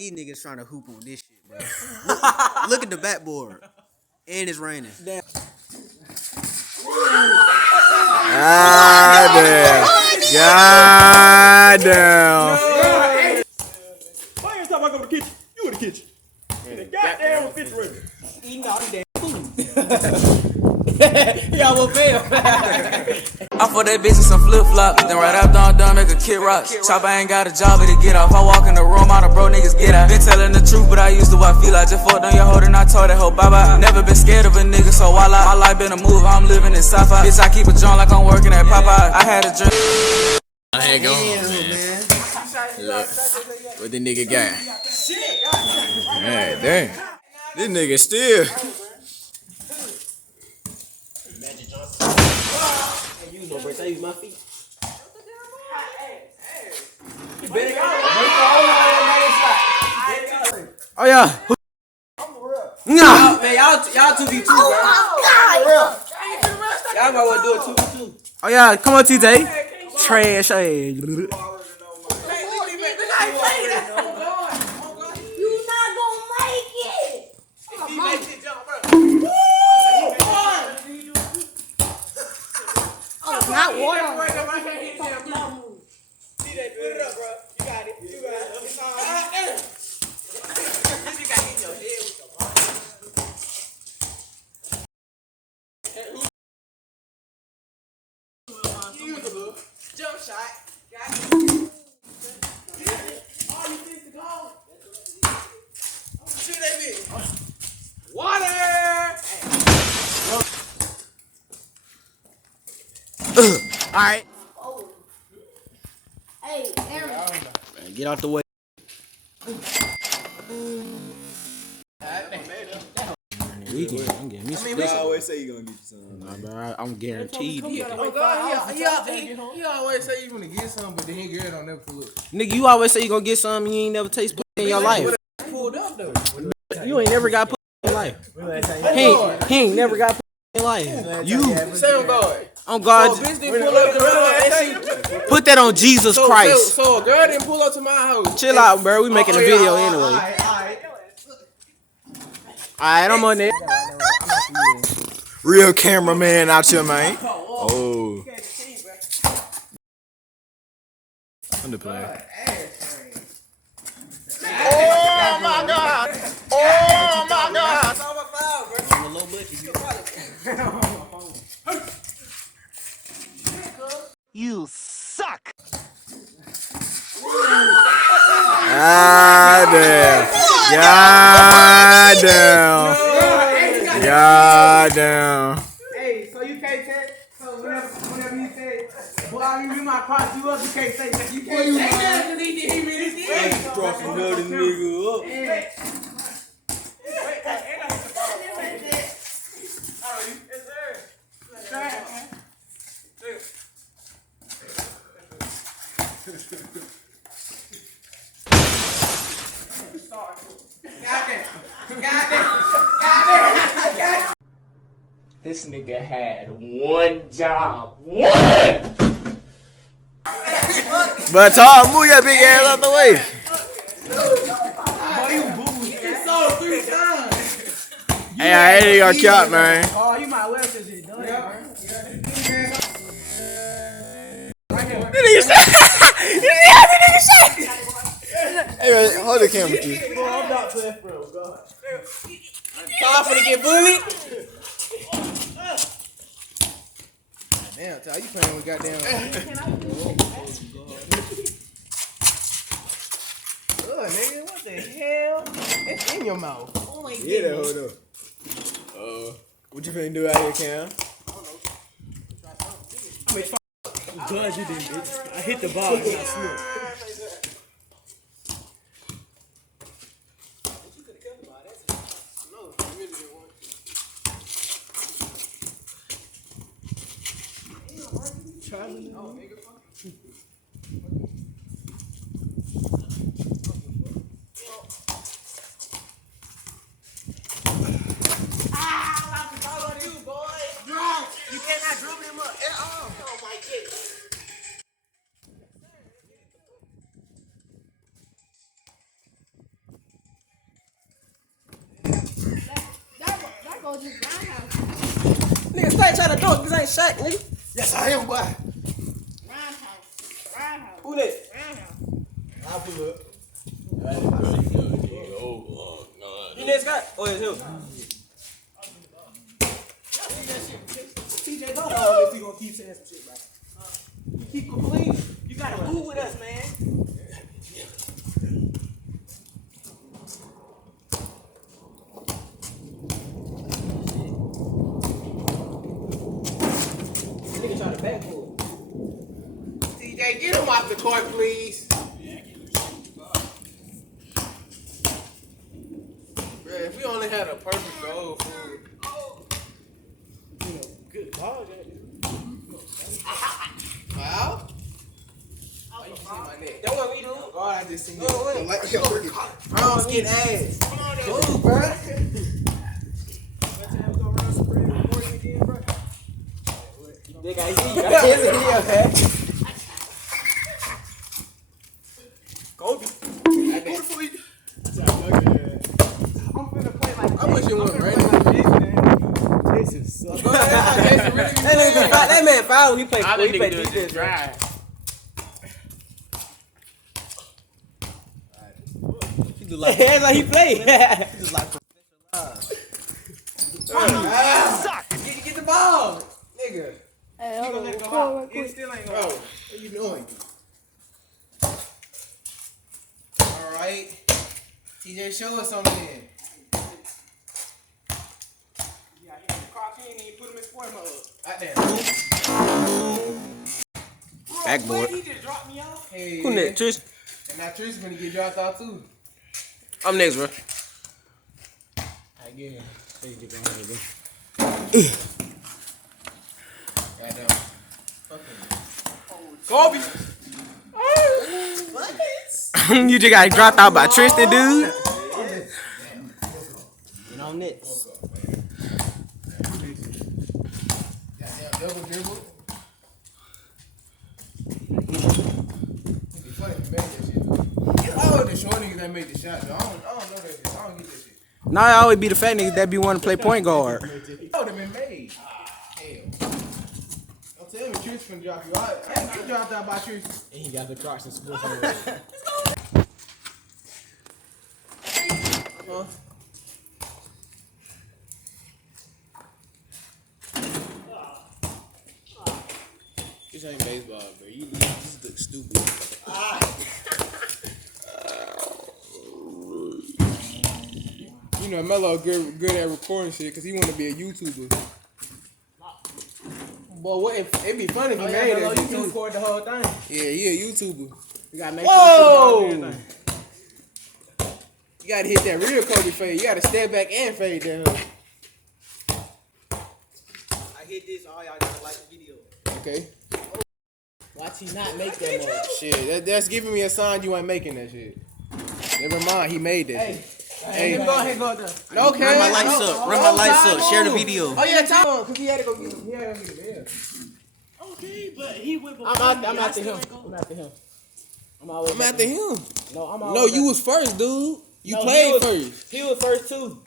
These niggas trying to hoop on this shit, bro. Look at the backboard. And it's raining. Damn. God damn. God damn. Why you talking about go to the kitchen? You in the kitchen. In the goddamn refrigerator. Eating all the damn food. Y'all will fail. I for that bitch with some flip flops. Then right after I'm done, make a kid rock. Chopper ain't got a job, but to get off. I walk in the room, all the bro niggas get out. Been telling the truth, but I used to I feel like just fucked on your hoe, and I told that hoe bye bye. Never been scared of a nigga, so while my life been a move, I'm living in sci-fi. Bitch, I keep a joint like I'm working at Popeye. I had a drink. I ain't going, man. Look, what the nigga got? Man, damn. This nigga still. I use my feet. Oh yeah. Nah. Man, y'all 2v2, bro. Oh my God. Y'all might want to do a 2v2. Oh yeah, come on TJ. Trash. Hey. Not water. TJ, put it up, bro. You got it. You got it. It's all right. You got hit in your head with your ball. Jump shot. Got it. All you think to go. Shoot that bitch. Water. Alright. Hey, Aaron. Man, get out the way. I'm getting me some. You always say you gonna get you some. Nah, bro, I'm guaranteed. He always say you gonna get some, but then he girl don't never pull up. Nigga, you always say you gonna get some, you ain't never taste pussy in your life. Pulled up though. You ain't never got pussy in your life. He ain't never got pussy in life. You. Say on God. On So God, a bitch didn't pull up to my house. put that on Jesus Christ. So a girl didn't pull up to my house. Chill out, bro. We making a video anyway. Alright, I'm on there. Real cameraman out here, man. Oh. I'm the player. Oh my God! Oh my God! You suck! God damn! God damn! God damn! Hey, so you can't say, so whenever you say, well, I mean, you might cross you up, you can't say that. You can't say that because he really did. Drop another nigga up. This nigga had one job. One! But Tom, move your big ass out the way. It's sold 3 times. Hey, I ain't gonna count, man. Oh, you might well just did done it, bro. Hey, man, hold the camera, please. I'm not playing for him, God. Time for to get bullied. Damn, Ty, you playing with goddamn. Ugh, nigga, what the hell? It's in your mouth. Yeah, that hold up. What you finna do out here, Cam? I mean, I'm glad you didn't, bitch. I hit the ball and I slipped. Oh, just roundhouse. Nigga, stay trying to dunk. This ain't Shaq, nigga. Yes, I am, boy. Roundhouse. Roundhouse. Who that? Roundhouse. I'll pull up. You next guy? Oh, it's him. TJ, don't know if you gonna keep saying some shit, bro. Keep it clean. You gotta move with us, man. Nigga trying to backboard. TJ, get him off the court, please. Bruh, if we only had a perfect goal, fool. Good ball, Wow. Why you see my neck? That what we do? Oh, I just seen Oh, wait. Brown's getting ass. Move, bruh. They got his heel, man. Kobe. I wish it went right. That man foul. He played defense. Drive. Hands like he played. Get the ball, nigga. Hey, You gonna hold let on. it go Come on, out. real It quick. still ain't Bro, going. what you doing? All right. TJ, show us something. Yeah, he cross in and you put him in sport mode. Goddamn. Backboard. He just dropped me off. Hey, Who next? Trish? and now Trish gonna get dropped out too. I'm next, bro. Again. Goddamn. Kobe. You just got dropped out by Tristan, dude. And I'm next. Goddamn double dribble. It'd be funny if you made that shit. It's always the short niggas that make the shot, though. I don't know that shit. I don't get that shit. Nah, I always be the fat niggas that be wanting to play point guard. It would have been made. Hell. Don't tell me Trish finna drop you out. I ain't get dropped out by Trish. And he got the Crocs and sports. This ain't baseball, bro. You just look stupid. You know, Melo good at recording shit because he want to be a YouTuber. Boy, what if it'd be funny if he made it? You can record the whole thing. Yeah, he a YouTuber. You gotta make Whoa! sure you everything. You gotta hit that real Kobe fade. You gotta step back and fade down. I hit this, all y'all gotta like the video. Okay. Watch he not make that much. Shit, that's giving me a sign you ain't making that shit. Never mind, he made that. Hey, Hey. let me go ahead and go down. Okay. Run my lights up. Run my lights up. Share the video. Oh yeah, tell him, cause he had to go get him. He had to go get him. Okay, but he went before I'm after him. I'm after him. I'm always I'm after him. No, I'm No, always you was first, dude. You No, played he first. He was first too.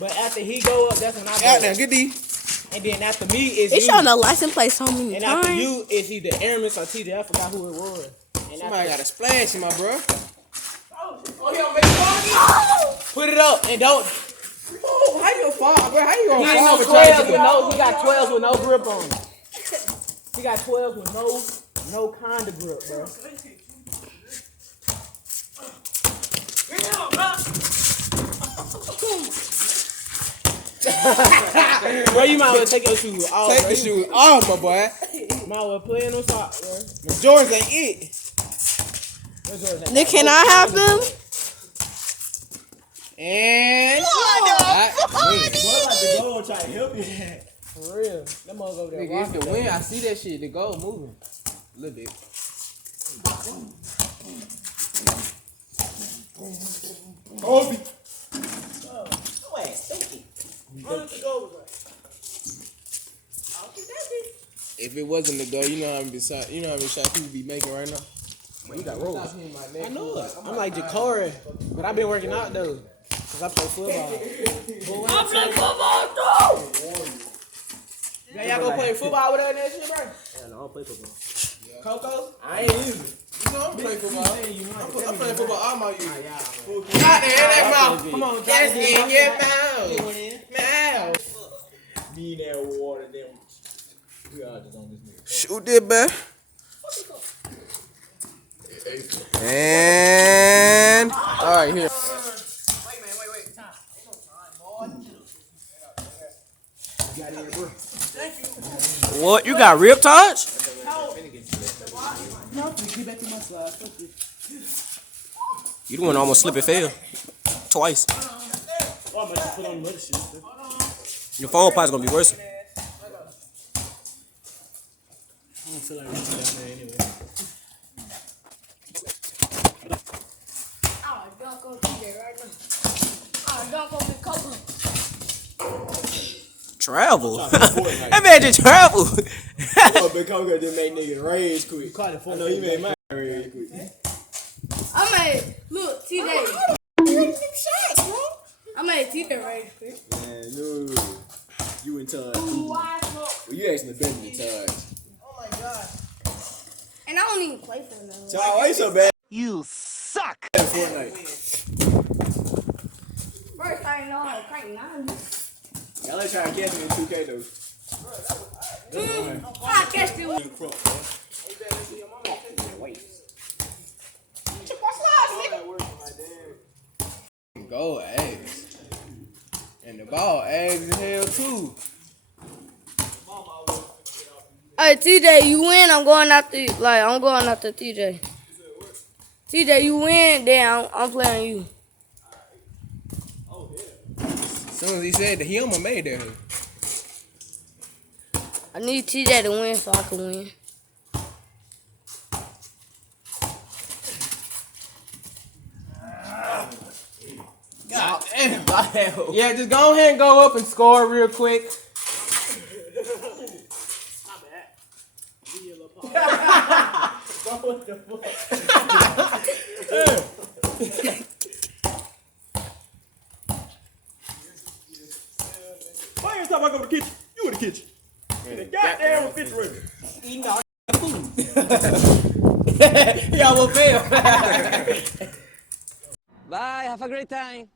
But after he go up, that's when I Yeah, go now up. get these. And then after me is It's you. showing the license plate so many And after times. you is either Aramis or TJ. I forgot who it was. And Somebody got a splash in my bro. Oh, he don't make it. put it up and don't. Oh, how you fall, bro? How you He gonna ain't fall no with 12 with trying no. He got 12s with no grip on him. He got 12 with no kind of grip, bro. Bro, you might as well take your shoes off. Take bro. the shoes off, my boy. Might as well play in those socks, bro. The Jordans ain't it. Those are the- Nick, can I have them? And Boy, like the goal try to help you. For real. That motherfucker over there. nigga, it's the wind. I see that shit. The goal moving a little bit. Kobe. If it wasn't the goal, you know how many shots people be making right now. You got rolls. Stop hitting my neck. I know it. I'm like Ja'Cory, but I've been working out though. 'Cause I play football. Now y'all go play football with her and that shit, bro? Yeah, no, I don't play football. Coco? I ain't either. You know, I'm playing football. I'm playing football all my years. Not in that mouth. Come on, That's in your mouth. mouth. Be in that water, then we are just on this nigga. Shoot it, man. And all right, here. What? You got rib touch? You the one almost slip and fell. Twice. Your phone probably gonna be worse. Don't go TJ right now. Don't go get Coco. Travel. That man just travel. Oh, Big Coco just make niggas rage quick. I know you made my rage quick. Look, TJ. I made TJ right quick. Man, no. You and Todd. Well, you actually better than Todd. And I don't even play for them. Todd, why you so bad? You suck. At Fortnite. First, I didn't know how to crank 90. Y'all ain't trying to catch me in 2K though. I catch you. Go eggs. And the ball eggs in hell too. Hey, TJ, you win, I'm going after TJ. TJ, you win, then I'm playing you. As soon as he said that, he almost made that. I need TJ to win so I can win. God damn. Yeah, just go ahead and go up and score real quick. Why you stop? I go to the kitchen. You in the kitchen. In the goddamn refrigerator. Eating all food. He almost failed. Bye, have a great time.